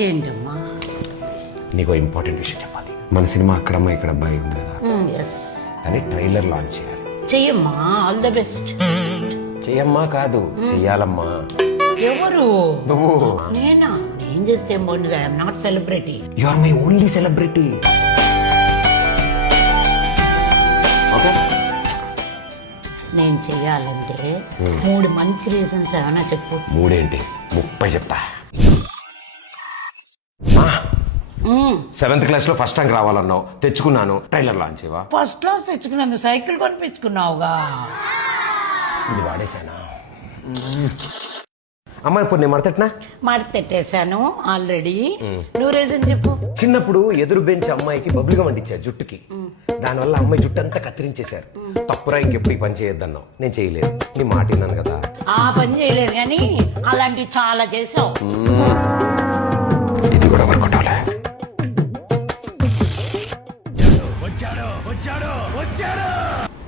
ఏంటమ్మా? నీకు ఇంపార్టెంట్ విషయం చెప్పాలి. మన సినిమా అక్కడమ్మ ఇక్కడ అబ్బాయి ఉంది కదా, ఎస్, దాన్ని ట్రైలర్ లాంచ్ చేయాలి. చెయ్యమ్మా, ఆల్ ద బెస్ట్. చెయ్యమ్మా కాదు, చెయ్యాలమ్మా. ఎవరు? నువ్వు. నేనా? నేను చేస్తే ఏం బాగుండదు. I'm not celebrity. You are my only celebrity. Okay, నేను చెయ్యాలంటే 3 మంచి రీజన్స్ ఏమైనా చెప్పు. 3 ఏంటి 30 చెప్తా. 7th క్లాస్ లో ఫస్ట్ ర్యాంక్ రావాలన్నావు, తెచ్చుకున్నాను. ట్రైలర్ లాంచ్ చేయవా? ఫస్ట్ క్లాస్ తెచ్చుకున్నందు సైకిల్ కొనిపించుకున్నావుగా. ఇది వాడేశానా? అమ్మ ఇప్పుడు నేను మడతట్నా? మడతెట్టేశాను ఆల్రెడీ. నువ్వు రీజన్ చెప్పు. చిన్నప్పుడు ఎదురు బెంచ్ అమ్మాయికి బబ్లుగా వండించారు జుట్టుకి. దానివల్ల అమ్మాయి జుట్టు అంతా కత్తిరించేశారు. తప్పురా, ఇంకెప్పుడు ఈ పని చేయొద్దన్నావు. నేను చేయలేదు, నీ మాట విన్నాను కదా. ఆ పని చేయలేదు కానీ అలాంటివి చాలా చేసావు. ఇది కూడా వర్కౌట్ అవలే.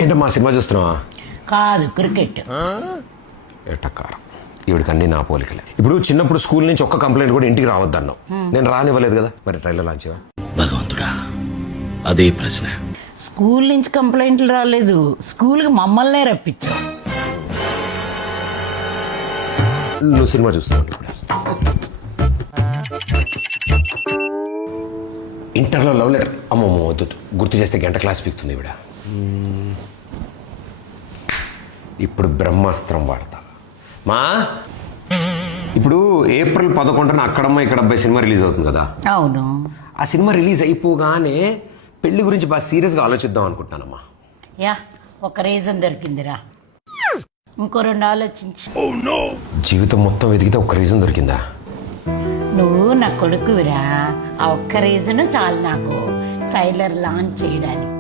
ఏంటమ్మా సినిమా చూస్తున్నావా? కాదు, క్రికెట్. ఎటకారం. ఈవిడికి అన్ని నా పోలికలే. ఇప్పుడు చిన్నప్పుడు స్కూల్ నుంచి ఒక్క కంప్లైంట్ కూడా ఇంటికి రావద్దన్నావు. నేను రానివ్వలేదు కదా, మరి ట్రైలర్ లాంచ్ చేయవా? భగవంతుడా, అదే ప్రశ్న. స్కూల్ నుంచి కంప్లైంట్లు రాలేదు, స్కూల్కి మమ్మల్నే రప్పించావు. నువ్వు సినిమా చూస్తున్నావు ఇప్పుడు. ఇంటర్లో లవ్ లెటర్. అమ్మమ్మ వద్దు, గుర్తు చేస్తే గంట క్లాస్ పీకుతుంది ఈవిడ. ఇప్పుడు బ్రహ్మాస్త్రం వాడతా. మా ఇప్పుడు April 11న అక్కడమ్మ ఇక్కడ అబ్బాయి సినిమా రిలీజ్ అవుతుంది కదా. అవును. ఆ సినిమా రిలీజ్ అయిపోగానే పెళ్లి గురించి బాగా సీరియస్గా ఆలోచిద్దాం అనుకుంటున్నానమ్మా. యా, ఒక రీజన్ దొరికిందిరా. ఇంకో 2 ఆలోచించు. జీవితం మొత్తం వెతికితే ఒక్క రీజన్ దొరికిందా? నువ్వు నా కొడుకువిరా. ఆ ఒక్క రీజన్ చాలు నాకు ట్రైలర్ లాంచ్ చేయడానికి.